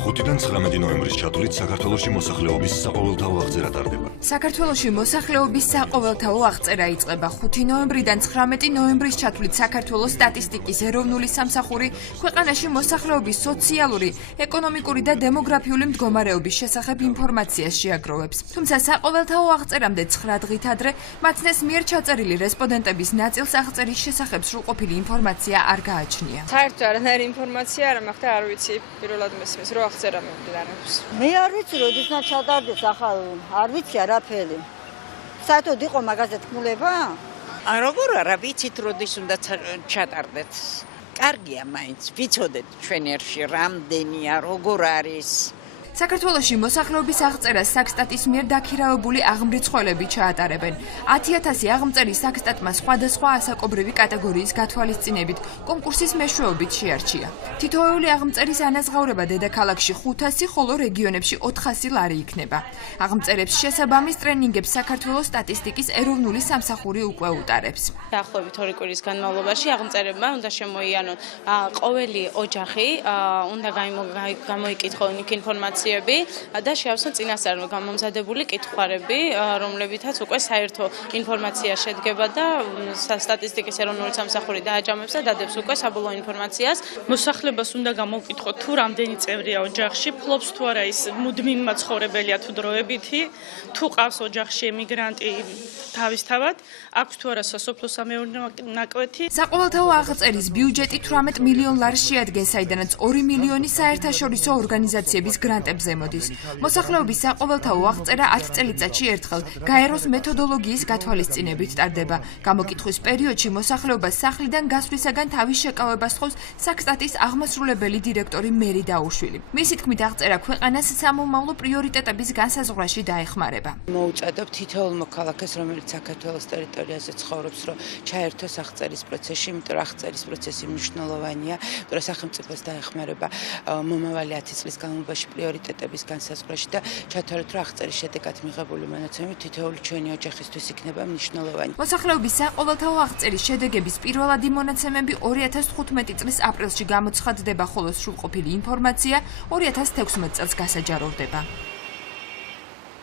5-დან 19 ნოემბრის ჩათვლით საქართველოში მოსახლეობის საყოველთაო აღწერა ტარდება. საქართველოში მოსახლეობის საყოველთაო აღწერა იწყება 5 ნოემბრიდან 19 ნოემბრის ჩათვლით საქართველოს სტატისტიკის ეროვნული სამსახური ქვეყანაში მოსახლეობის სოციალური, ეკონომიკური და დემოგრაფიული მდგომარეობის შესახებ ინფორმაციას შეაგროვებს. თუმცა საყოველთაო აღწერამდე 9 დღით ადრე მათნეს მიერ ჩაწერილი რესპონდენტების ნაწილს აღწერის შესახებ სრულყოფილი ინფორმაცია არ გააჩნია. საერთოდ არანაირი ინფორმაცია არ მაქვს და არ ვიცი პირველად მესმის რო აღწერა მიმდინარეობს. მე არ ვიცი როდესაც ჩატარდეს ახალ არ ვიცი არაფერი. საერთოდ იყო მაგაზე თქმულება? როგორ არა ვიცით როდის უნდა ჩატარდეთ. კარგია მაინც ვიცოდეთ ჩვენ ერში რამდენია როგორ არის. საქართველოში მოსახლეობის აღწერას საქსტატის მიერ დაქირავებული აღმრიცხველები ჩაატარებენ. 10,000 აღმწერი საქსტატმა სხვადასხვა ასაკობრივი კატეგორიის გათვალისწინებით კონკურსის მეშვეობით შეარჩია. თითოეული აღმწერის ანაზღაურება დედაქალაქში 500, ხოლო რეგიონებში 400 ლარი იქნება. აღმწერებს შესაბამის ტრენინგებს საქართველოს სტატისტიკის ეროვნული სამსახური უკვე უტარებს. დაახლოებით 2 კვირის განმავლობაში აღმწერებმა უნდა შემოიანონ ყოველი ოჯახი, უნდა გამოიკითხონ იქ ინფორმაცია და შეავსონ წინასწარ გამომზადებული კითხვარები, რომლებითაც უკვე საერთო ინფორმაცია შედგება და სტატისტიკის ეროვნული სამსახური დააჯამებს და დადებს უკვე საბოლოო ინფორმაციას. მოსახლეობას უნდა გამოვკითხოთ თუ რამდენი წევრია ოჯახში, ფლობს თუ არა ის მუდმივი მაცხოვრებელია თუ დროებითი, თუ ყავს ოჯახში ემიგრანტი თავისთავად, აქვს თუ არა სასოფლო-სამეურნეო ნაკვეთი. საყოველთაო აღწერის ბიუჯეტი 18 მილიონ ლარს შეადგენს, საიდანაც 2 მილიონი საერთაშორისო ორგანიზაციების გრანტებზე მოდის. მოსახლეობის საყოველთაო აღწერა 10 წელიწადში ერთხელ გაეროს მეთოდოლოგიის გათვალისწინებით ტარდება. გამოკითხვის პერიოდში მოსახლეობას სახლიდან გასვლისაგან თავის შეკავებას თხოვს საქსტატის აღმასრულებელი დირექტორი მერი დაუშვილი. მისი თქმით აღწერა ქვეყანას სამომავლო პრიორიტეტების განსაზღვრაში დაეხმარება. მოუწოდებ თითოეულ მოქალაქეს, რომელიც საქართველოს ტერიტორიაზე ცხოვრობს, რომ ჩაერთოს აღწერის პროცესში, იმიტომ რომ აღწერის პროცესი მნიშვნელოვანია, იმიტომ რომ სახელმწიფოს დაეხმარება მომავალი 10 წლის განმავლობაში პრიორიტეტების განსაზღვრაში და ჩათვალეთ, რომ აღწერის შედეგად მიღებული მონაცემები თითოეული ჩვენი ოჯახისთვის იქნება მნიშვნელოვანი. მოსახლეობის საყოველთაო აღწერის შედეგების პირველადი მონაცემები 2015 წლის აპრილში გამოცხადდება, ხოლო სრულყოფილი ინფორმაცია 2016 წელს გასაჯაროვდება.